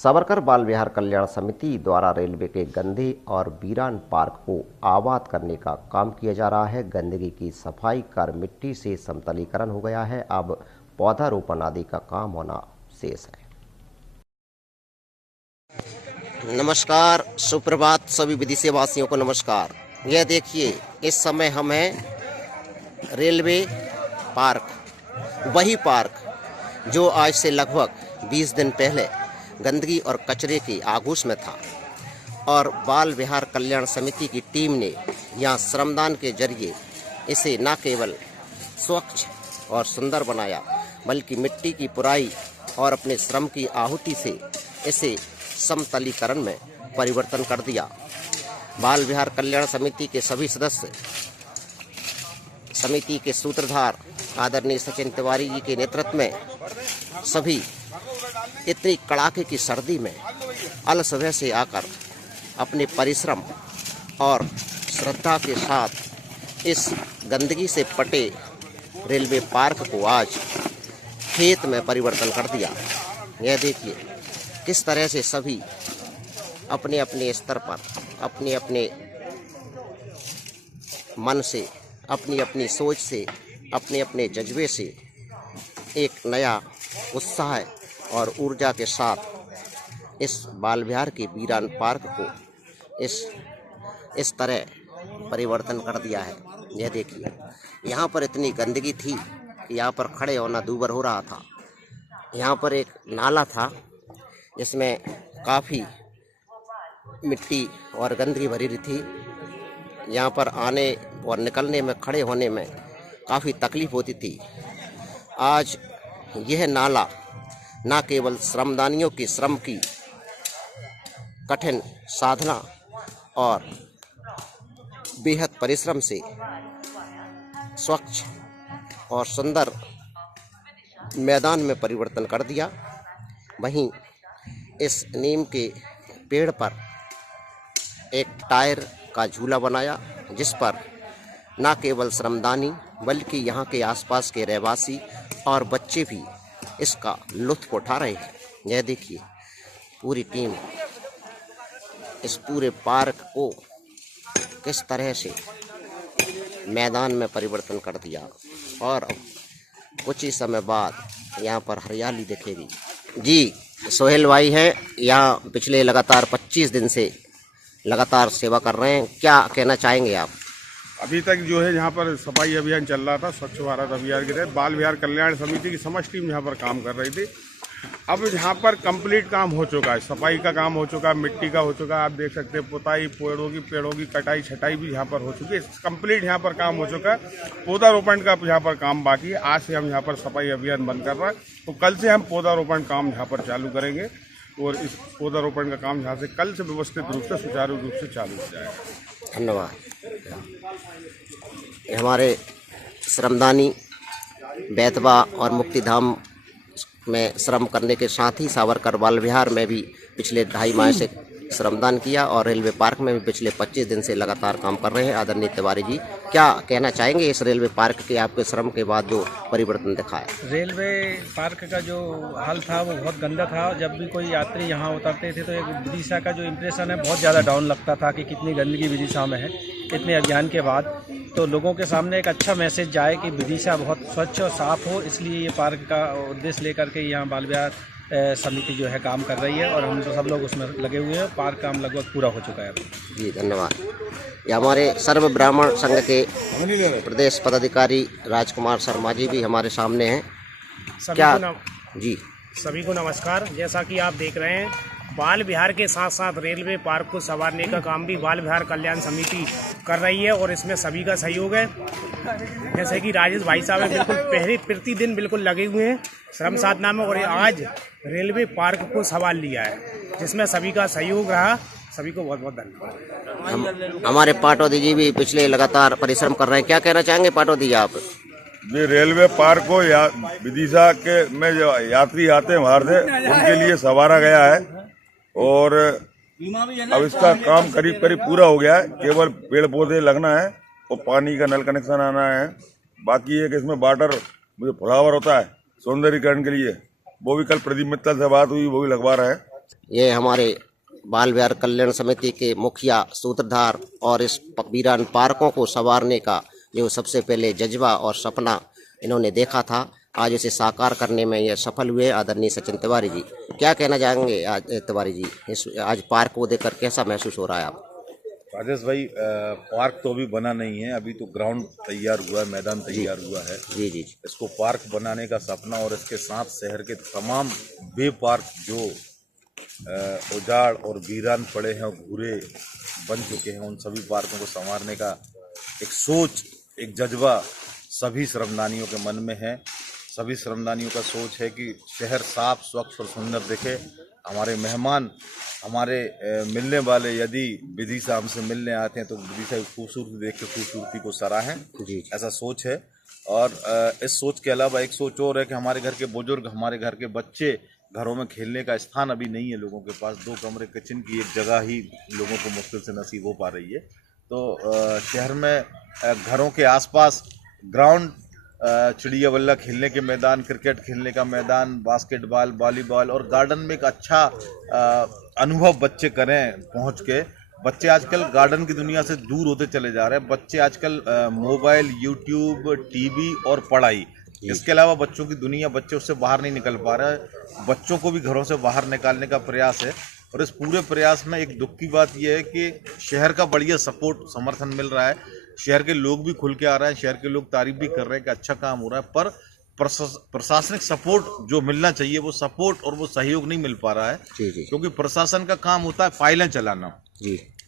सावरकर बाल विहार कल्याण समिति द्वारा रेलवे के गंदे और वीरान पार्क को आबाद करने का काम किया जा रहा है। गंदगी की सफाई कर मिट्टी से समतलीकरण हो गया है। अब पौधारोपण आदि का काम होना शेष है। नमस्कार, सुप्रभात सभी विदिशा वासियों को नमस्कार। यह देखिए, इस समय हम हैं रेलवे पार्क, वही पार्क जो आज से लगभग 20 दिन पहले गंदगी और कचरे के आगोश में था और बाल विहार कल्याण समिति की टीम ने यहाँ श्रमदान के जरिए इसे न केवल स्वच्छ और सुंदर बनाया, बल्कि मिट्टी की पुराई और अपने श्रम की आहुति से इसे समतलीकरण में परिवर्तन कर दिया। बाल विहार कल्याण समिति के सभी सदस्य, समिति के सूत्रधार आदरणीय सचिन तिवारी जी के नेतृत्व में सभी इतनी कड़ाके की सर्दी में अल सुबह से आकर अपने परिश्रम और श्रद्धा के साथ इस गंदगी से पटे रेलवे पार्क को आज खेत में परिवर्तन कर दिया। यह देखिए किस तरह से सभी अपने अपने स्तर पर अपने अपने मन से, अपनी अपनी सोच से, अपने अपने जज्बे से एक नया उत्साह और ऊर्जा के साथ इस बाल विहार के वीरान पार्क को इस तरह परिवर्तन कर दिया है। यह देखिए, यहाँ पर इतनी गंदगी थी कि यहाँ पर खड़े होना दूभर हो रहा था। यहाँ पर एक नाला था जिसमें काफ़ी मिट्टी और गंदगी भरी रही थी। यहाँ पर आने और निकलने में, खड़े होने में काफ़ी तकलीफ होती थी। आज यह नाला न केवल श्रमदानियों की श्रम की कठिन साधना और बेहद परिश्रम से स्वच्छ और सुंदर मैदान में परिवर्तन कर दिया, वहीं इस नीम के पेड़ पर एक टायर का झूला बनाया, जिस पर न केवल श्रमदानी बल्कि यहाँ के आसपास के रहवासी और बच्चे भी इसका लुत्फ उठा रहे हैं। यह देखिए, पूरी टीम इस पूरे पार्क को किस तरह से मैदान में परिवर्तन कर दिया और कुछ ही समय बाद यहाँ पर हरियाली दिखेगी। जी, सोहेल भाई हैं, यहाँ पिछले लगातार 25 दिन से लगातार सेवा कर रहे हैं। क्या कहना चाहेंगे आप? अभी तक जो है यहाँ पर सफाई अभियान चल रहा था, स्वच्छ भारत अभियान के तहत बाल विहार कल्याण समिति की समस्त टीम यहाँ पर काम कर रही थी। अब यहाँ पर कंप्लीट काम हो चुका है, सफाई का काम हो चुका है, मिट्टी का हो चुका है। आप देख सकते हैं पुताई, पेड़ों की कटाई छटाई भी यहाँ पर हो चुकी है। कंप्लीट यहाँ पर काम हो चुका है। पौधारोपण का यहाँ पर काम बाकी है। आज से हम यहाँ पर सफाई अभियान बंद कर रहे हैं, तो कल से हम पौधारोपण काम यहाँ पर चालू करेंगे और इस पौधारोपण का काम यहाँ से कल से व्यवस्थित रूप से, सुचारू रूप से चालू हो जाएगा। धन्यवाद। हमारे श्रमदानी बैतवा और मुक्तिधाम में श्रम करने के साथ ही सावरकर बाल विहार में भी पिछले 2.5 माह से श्रमदान किया और रेलवे पार्क में भी पिछले 25 दिन से लगातार काम कर रहे हैं। आदरणीय तिवारी जी, क्या कहना चाहेंगे इस रेलवे पार्क के आपके श्रम के बाद जो परिवर्तन दिखा है? रेलवे पार्क का जो हाल था वो बहुत गंदा था। जब भी कोई यात्री यहाँ उतरते थे तो एक विदिशा का जो इम्प्रेशन है बहुत ज़्यादा डाउन लगता था कि कितनी गंदगी विदिशा में है। इतने अभियान के बाद तो लोगों के सामने एक अच्छा मैसेज जाए कि विदिशा बहुत स्वच्छ और साफ हो, इसलिए ये पार्क का उद्देश्य लेकर के यहाँ बाल विहार समिति जो है काम कर रही है और हम तो सब लोग उसमें लगे हुए हैं। पार्क काम लगभग पूरा हो चुका है। जी, धन्यवाद। ये हमारे सर्व ब्राह्मण संघ के प्रदेश पदाधिकारी राजकुमार शर्मा जी भी हमारे सामने हैं। क्या जी, सभी को नमस्कार। जैसा कि आप देख रहे हैं, बाल विहार के साथ साथ रेलवे पार्क को संवारने का काम भी बाल विहार कल्याण समिति कर रही है और इसमें सभी का सहयोग है। जैसे कि राजेश भाई साहब बिल्कुल प्रतिदिन बिल्कुल लगे हुए हैं श्रम साधना में और आज रेलवे पार्क को संवार लिया है, जिसमें सभी का सहयोग रहा। सभी को बहुत बहुत धन्यवाद। हमारे पाटोदी जी भी पिछले लगातार परिश्रम कर रहे हैं। क्या कहना चाहेंगे पाटोदी जी आप? ये रेलवे पार्क को विदिशा के में जो यात्री आते हैं बाहर से, उनके लिए संवारा गया है और अब इसका काम करीब करीब पूरा हो गया है। केवल पेड़ पौधे लगना है और पानी का नल कनेक्शन आना है। बाकी एक इसमें वाटर जो फ्लावर होता है सौंदर्यीकरण के लिए, वो भी कल प्रदीप मित्तल से बात हुई, वो भी लगवा रहे हैं। ये हमारे बाल विहार कल्याण समिति के मुखिया सूत्रधार और इस वीरान पार्कों को संवारने का जो सबसे पहले जज्बा और सपना इन्होंने देखा था, आज उसे साकार करने में यह सफल हुए। आदरणीय सचिन तिवारी जी, क्या कहना चाहेंगे आज तिवारी जी, आज पार्क को देखकर कैसा महसूस हो रहा है आप? राजेश भाई, पार्क तो अभी बना नहीं है, अभी तो ग्राउंड तैयार हुआ है, मैदान तैयार हुआ है। जी जी। इसको पार्क बनाने का सपना और इसके साथ शहर के तमाम बे पार्क जो उजाड़ और वीरान पड़े हैं और भूरे बन चुके हैं, उन सभी पार्कों को संवारने का एक सोच, एक जज्बा सभी श्रमदानियों के मन में है। सभी श्रमदानियों का सोच है कि शहर साफ, स्वच्छ और सुंदर दिखे। हमारे मेहमान, हमारे मिलने वाले यदि विदिशा हमसे मिलने आते हैं तो विदिशा की खूबसूरती देख के खूबसूरती को सराहें, ऐसा सोच है। और इस सोच के अलावा एक सोच और है कि हमारे घर के बुजुर्ग, हमारे घर के बच्चे, घरों में खेलने का स्थान अभी नहीं है लोगों के पास। 2 कमरे किचन की एक जगह ही लोगों को मुश्किल से नसीब हो पा रही है। तो शहर में घरों के आसपास ग्राउंड, चिड़िया बल्ला खेलने के मैदान, क्रिकेट खेलने का मैदान, बास्केटबॉल, वॉलीबॉल और गार्डन में एक अच्छा अनुभव बच्चे करें पहुंच के। बच्चे आजकल गार्डन की दुनिया से दूर होते चले जा रहे हैं। बच्चे आजकल मोबाइल, यूट्यूब, टीवी और पढ़ाई, इसके अलावा बच्चों की दुनिया, बच्चे उससे बाहर नहीं निकल पा रहे हैं। बच्चों को भी घरों से बाहर निकालने का प्रयास है और इस पूरे प्रयास में एक दुख की बात यह है कि शहर का बढ़िया सपोर्ट, समर्थन मिल रहा है। शहर के लोग भी खुल के आ रहे हैं, शहर के लोग तारीफ भी कर रहे हैं कि अच्छा काम हो रहा है, पर प्रशासनिक सपोर्ट जो मिलना चाहिए वो सपोर्ट और वो सहयोग नहीं मिल पा रहा है। क्योंकि प्रशासन का काम होता है फाइलें चलाना।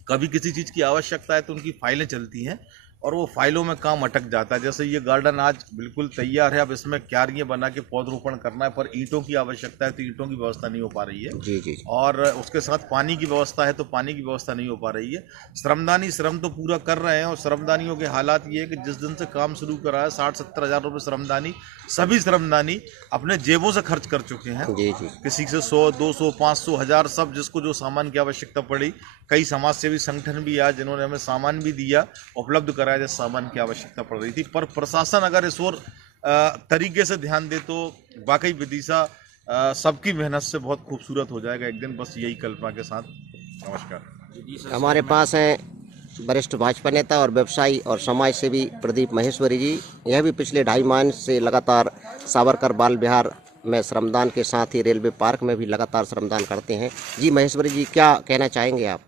कभी किसी चीज़ की आवश्यकता है तो उनकी फाइलें चलती हैं और वो फाइलों में काम अटक जाता है। जैसे ये गार्डन आज बिल्कुल तैयार है, अब इसमें क्यारियां बना के पौधरोपण करना है, पर ईंटों की आवश्यकता है तो ईंटों की व्यवस्था नहीं हो पा रही है। और उसके साथ पानी की व्यवस्था है तो पानी की व्यवस्था नहीं हो पा रही है। श्रमदानी श्रम तो पूरा कर रहे हैं और श्रमदानियों के हालात ये है कि जिस दिन से काम शुरू करा है 60-70 हज़ार रुपये श्रमदानी, सभी श्रमदानी अपने जेबों से खर्च कर चुके हैं। किसी से 100, 200, 500, 1000, सब जिसको जो सामान की आवश्यकता पड़ी। कई समाज सेवी संगठन भी आज जिन्होंने हमें सामान भी दिया, उपलब्ध कराया जिस सामान की आवश्यकता पड़ रही थी। पर प्रशासन अगर इस ओर तरीके से ध्यान दे तो वाकई विदिशा सबकी मेहनत से बहुत खूबसूरत हो जाएगा एक दिन। बस यही कल्पना के साथ नमस्कार। हमारे पास हैं वरिष्ठ भाजपा नेता और व्यवसायी और समाज सेवी प्रदीप महेश्वरी जी। यह भी पिछले 2.5 माह से लगातार सावरकर बाल विहार में श्रमदान के साथ ही रेलवे पार्क में भी लगातार श्रमदान करते हैं। जी महेश्वरी जी, क्या कहना चाहेंगे आप?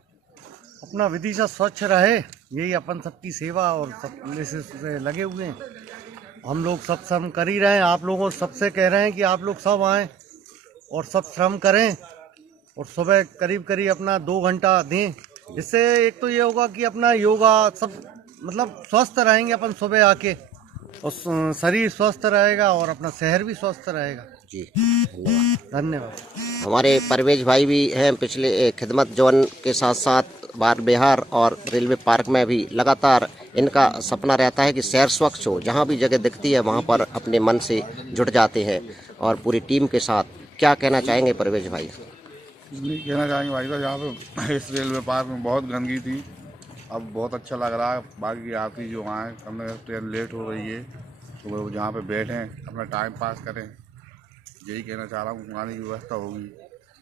अपना विदिशा स्वच्छ रहे, यही अपन सबकी सेवा और सब से लगे हुए हैं। हम लोग सब श्रम कर ही रहे हैं। आप लोगों सबसे कह रहे हैं कि आप लोग सब आएँ और सब श्रम करें और सुबह करीब अपना 2 घंटा दें। इससे एक तो ये होगा कि अपना योगा सब मतलब स्वस्थ रहेंगे अपन सुबह आके, और शरीर स्वस्थ रहेगा और अपना शहर भी स्वस्थ रहेगा। जी धन्यवाद। हमारे परवेज भाई भी हैं, पिछले खिदमत जवान के साथ साथ बाल विहार और रेलवे पार्क में भी लगातार इनका सपना रहता है कि शहर स्वच्छ हो। जहां भी जगह दिखती है वहां पर अपने मन से जुट जाते हैं और पूरी टीम के साथ। क्या कहना चाहेंगे परवेज भाई? कहना चाहेंगे भाई साहब, यहाँ पे इस रेलवे पार्क में बहुत गंदगी थी, अब बहुत अच्छा लग रहा है। बाकी यात्री जो आए, हमें ट्रेन लेट हो रही है तो वो जहाँ पे बैठें अपना टाइम पास करें, यही कहना चाह रहा हूँ। घुमाने की व्यवस्था होगी,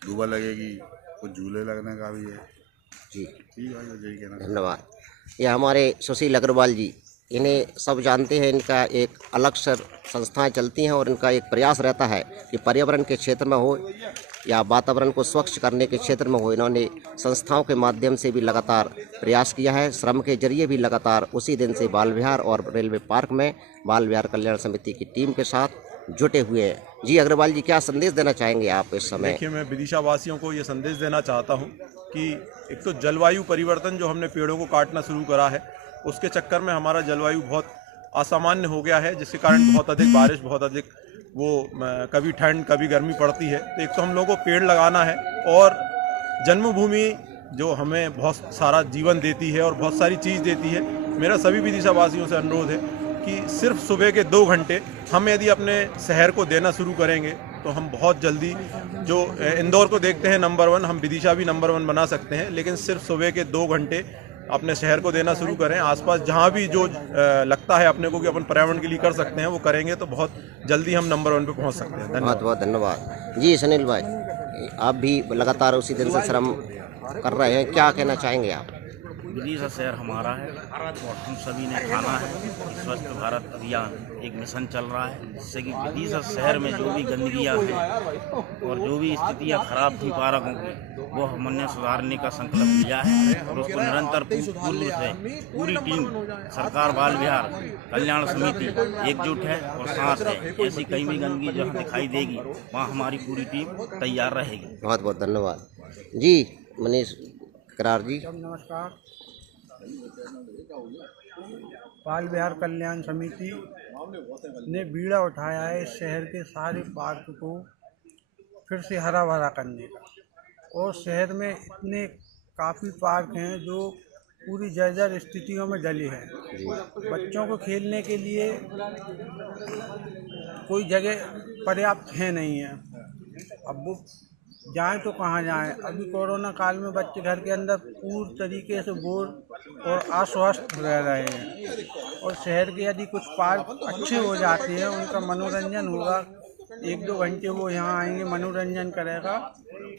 धूबा लगेगी, कुछ झूले लगने का भी है। जी ठीक है, यही कहना। धन्यवाद। ये हमारे सुशील अग्रवाल जी, इन्हें सब जानते हैं। इनका एक अलग से संस्थाएं चलती हैं और इनका एक प्रयास रहता है कि पर्यावरण के क्षेत्र में हो या वातावरण को स्वच्छ करने के क्षेत्र में हो। इन्होंने संस्थाओं के माध्यम से भी लगातार प्रयास किया है। श्रम के जरिए भी लगातार उसी दिन से बाल विहार और रेलवे पार्क में बाल विहार कल्याण समिति की टीम के साथ जुटे हुए हैं। जी अग्रवाल जी, क्या संदेश देना चाहेंगे आप इस समय? देखिए, मैं विदिशा वासियों को ये संदेश देना चाहता हूँ कि एक तो जलवायु परिवर्तन, जो हमने पेड़ों को काटना शुरू करा है, उसके चक्कर में हमारा जलवायु बहुत असामान्य हो गया है, जिसके कारण बहुत अधिक बारिश, बहुत अधिक कभी ठंड कभी गर्मी पड़ती है। तो एक तो हम लोगों को पेड़ लगाना है और जन्मभूमि जो हमें बहुत सारा जीवन देती है और बहुत सारी चीज़ देती है। मेरा सभी विदिशा वासियों से अनुरोध है कि सिर्फ सुबह के 2 घंटे हम यदि अपने शहर को देना शुरू करेंगे तो हम बहुत जल्दी, जो इंदौर को देखते हैं नंबर 1, हम विदिशा भी नंबर 1 बना सकते हैं। लेकिन सिर्फ सुबह के 2 घंटे अपने शहर को देना शुरू करें। आसपास जहाँ भी जो लगता है अपने को कि अपन पर्यावरण के लिए कर सकते हैं, वो करेंगे तो बहुत जल्दी हम नंबर 1 पे पहुँच सकते हैं। बहुत बहुत धन्यवाद। जी सुनील भाई। आप भी लगातार उसी दिन से श्रम कर रहे हैं, क्या कहना चाहेंगे आप? विदिशा शहर हमारा है और हम सभी ने ठाना है कि स्वच्छ भारत अभियान एक मिशन चल रहा है, जिससे कि विदिशा शहर में जो भी गंदगियाँ हैं और जो भी स्थितियाँ खराब थी पार्कों की, वो हमने सुधारने का संकल्प लिया है और उसको निरंतर पूर्व से पूरी टीम सरकार बाल विहार कल्याण समिति एकजुट है और साथ है। ऐसी कहीं भी गंदगी जहाँ दिखाई देगी वहाँ हमारी पूरी टीम तैयार रहेगी। बहुत बहुत धन्यवाद जी। मनीष करार जी। नमस्कार। बाल विहार कल्याण समिति ने बीड़ा उठाया है इस शहर के सारे पार्क को फिर से हरा भरा करने का, और शहर में इतने काफ़ी पार्क हैं जो पूरी जर्जर स्थितियों में डले हैं। बच्चों को खेलने के लिए कोई जगह पर्याप्त है नहीं है। अब वो जाएं तो कहाँ जाएं? अभी कोरोना काल में बच्चे घर के अंदर पूरी तरीके से बोर और अस्वस्थ रह रहे हैं, और शहर के यदि कुछ पार्क अच्छे हो जाते हैं, उनका मनोरंजन होगा, 1-2 घंटे वो यहाँ आएंगे, मनोरंजन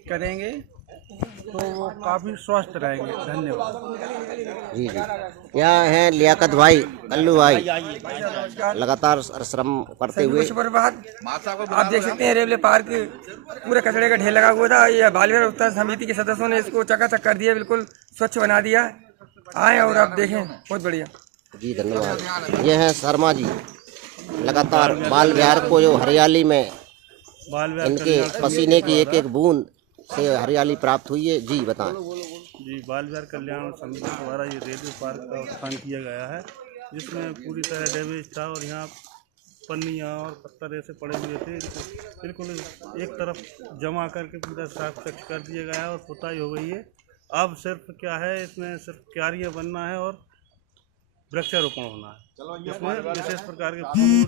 करेंगे तो वो काफ़ी स्वस्थ रहेंगे। धन्यवाद जी जी। यहाँ हैं लियाकत भाई, अल्लू भाई, लगातार श्रम करते हुए। आप देख सकते हैं रेलवे पार्क पूरे कचरे का ढेर लगा हुआ था। ये बाल विहार उत्तर समिति के सदस्यों ने इसको चकाचक कर दिया, बिल्कुल स्वच्छ बना दिया। आए और आप देखें, बहुत बढ़िया जी, धन्यवाद। ये हैं शर्मा जी, लगातार बाल विहार को जो हरियाली में इनके पसीने की एक एक बूंद से हरियाली प्राप्त हुई है। जी बताएं। जी, बाल विहार कल्याण समिति द्वारा ये रेलवे पार्क का उत्थान किया गया है, जिसमें पूरी तरह डैमेज था और यहाँ पन्नियाँ और पत्थर ऐसे पड़े हुए थे। बिल्कुल एक तरफ जमा करके पूरा साफ स्वच्छ कर दिया गया है और पुताई हो गई है। अब सिर्फ क्या है, इसमें सिर्फ क्यारियाँ बनना है और वृक्षारोपण होना है। इसमें विशेष प्रकार के फूल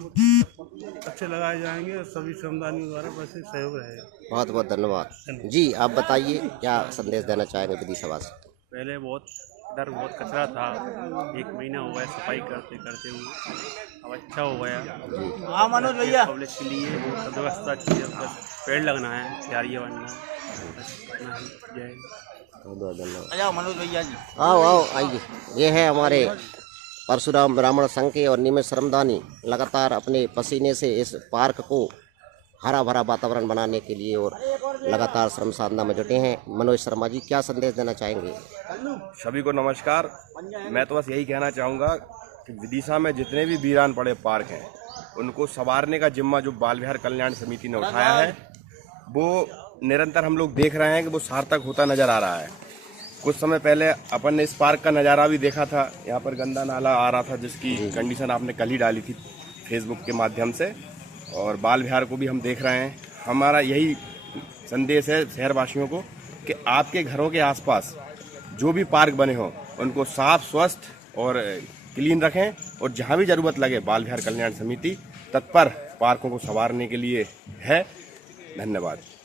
अच्छे लगाए जाएंगे और सभी श्रमदानियों द्वारा वैसे सहयोग रहेगा। बहुत बहुत धन्यवाद जी। आप बताइए क्या संदेश देना चाहेंगे विदिशा से? पहले बहुत कचरा था, 1 महीना हुआ है सफाई करते हुए, अब अच्छा हो गया। मनोज भैया पब्लिक के लिए व्यवस्था अच्छी है, बस पेड़ लगना है, क्यारियाँ बनना है। बहुत धन्यवाद। मनोज भैया जी आओ आइए। ये है हमारे परशुराम ब्राह्मण संघ के और नियमित श्रमदानी लगातार अपने पसीने से इस पार्क को हरा भरा वातावरण बनाने के लिए और लगातार श्रम साधना में जुटे हैं। मनोज शर्मा जी, क्या संदेश देना चाहेंगे? सभी को नमस्कार। मैं तो बस यही कहना चाहूँगा कि विदिशा में जितने भी वीरान पड़े पार्क हैं, उनको संवारने का जिम्मा जो बाल विहार कल्याण समिति ने उठाया है, वो निरंतर हम लोग देख रहे हैं कि वो सार्थक होता नज़र आ रहा है। कुछ समय पहले अपन ने इस पार्क का नज़ारा भी देखा था, यहाँ पर गंदा नाला आ रहा था, जिसकी कंडीशन आपने कल ही डाली थी फेसबुक के माध्यम से, और बाल विहार को भी हम देख रहे हैं। हमारा यही संदेश है शहरवासियों को कि आपके घरों के आसपास जो भी पार्क बने हों, उनको साफ, स्वस्थ और क्लीन रखें, और जहाँ भी ज़रूरत लगे बाल विहार कल्याण समिति तत्पर पार्कों को संवारने के लिए है। धन्यवाद।